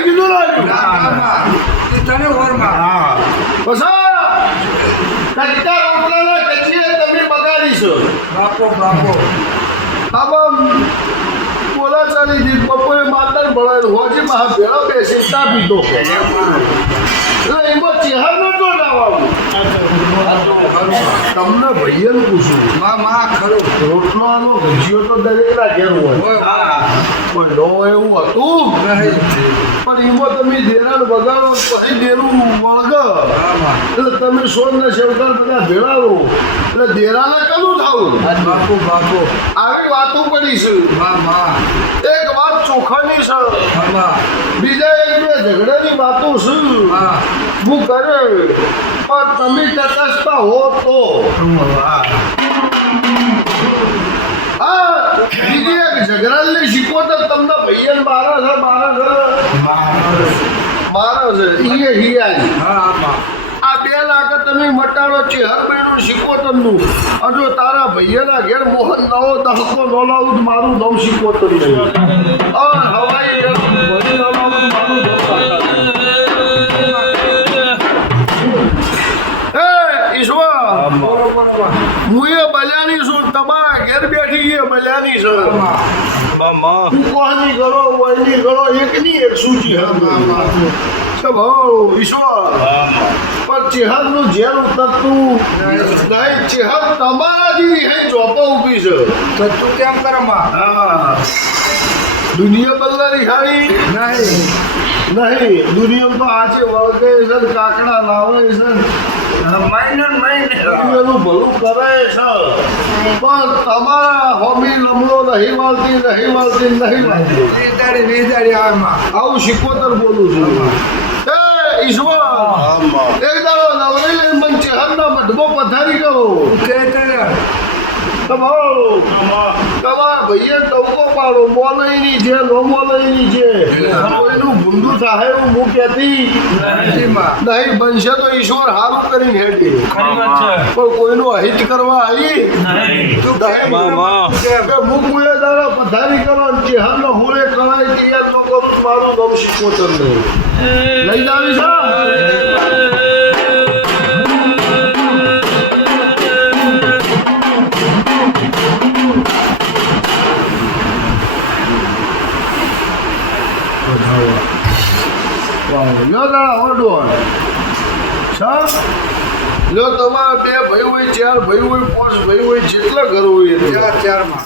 નહીં કીધું તને ઓરમાં હા પછી કચ્ચા રોટલાના કચીએ તમે બગાડીશો બાપો આમાં બોલા ચાલી દી બપોરે માતર ભળાય હોજી માં ભેળો બેસી ચા પીધો એટલે એમાં ચહેર નતો લાવવાનું તમને ભાઈને પૂછું માં ખરું રોટલો આનો ભજીયો તો દરેકના ઘેર હોય પણ નો એવું હતું પણ એમાં તમે દેરાને બગાડો પછી દેરું વળગ એટલે તમે સોન ને શેવકાર બધા ભેળાવો એટલે દેરાને કનું થાવું બાપો આવી વાતો પડી છે એક વાત ચોખાની છે બીજા એક બે ઝઘડાની વાતો છે હું કરે પણ તમે તટસ્થતા હો તો હા બીજી એક ઝઘડાની શીખો તો તમને ભૈયા મારા છે ઈએ હિયાની આ 2 લાખ તમે મટાડો છે હર મહિનો શીખો તમનું હજુ તારા ભૈયાના ઘેર મોહન નવો દહકો નોલાવું મારું નવ શીખો તમને હવાઈ નોલાવું મારું હું એ બલ્યાની છું તમારા ઘેર બેઠી એ બલ્યાની છે કોની કરો વયની કરો એકની એક સૂચિ ઈશ્વર પણ ચેહરનું ઝેર ઉતરતું નહીં ચેહર તમારાથી હે જોતો ઊભી છે તો તું કેમ કરે માં હા દુનિયા બદલાની ખાઈ નહીં દુનિયા તો આજે વળગે છે કાકડા લાવે છે મહિને એનું ભલું કરે છે પણ તમારા હોમી લમણો નહીં વાળતી વેચારી આવે માં આવું શીખોતર બોલું છું ઈશ્વર એક દાડો નવરી લઈને મન ચેહરના મઢમાં પથારી કરો તમારા ભાઈએ ટવકો પાડો મોલઈની છે નો મોલઈની છે કોઈનું ભૂંડું થાય એવું હું કહેતી નહીં બનશે તો ઈશ્વર સારું કરીને હેઠી પણ કોઈનું અહિત કરવા આવી હું કોઈ દાડા પથારી કરો ચેહરનો હોળે કરાય તૈયાર ન કરું મારું નવ શીખોતર નહીં લઈ જાવી છે તમારા 2 ભાઈ હોય 4 ભાઈ હોય 5 ભાઈ હોય જેટલા ઘર હોય 4 માં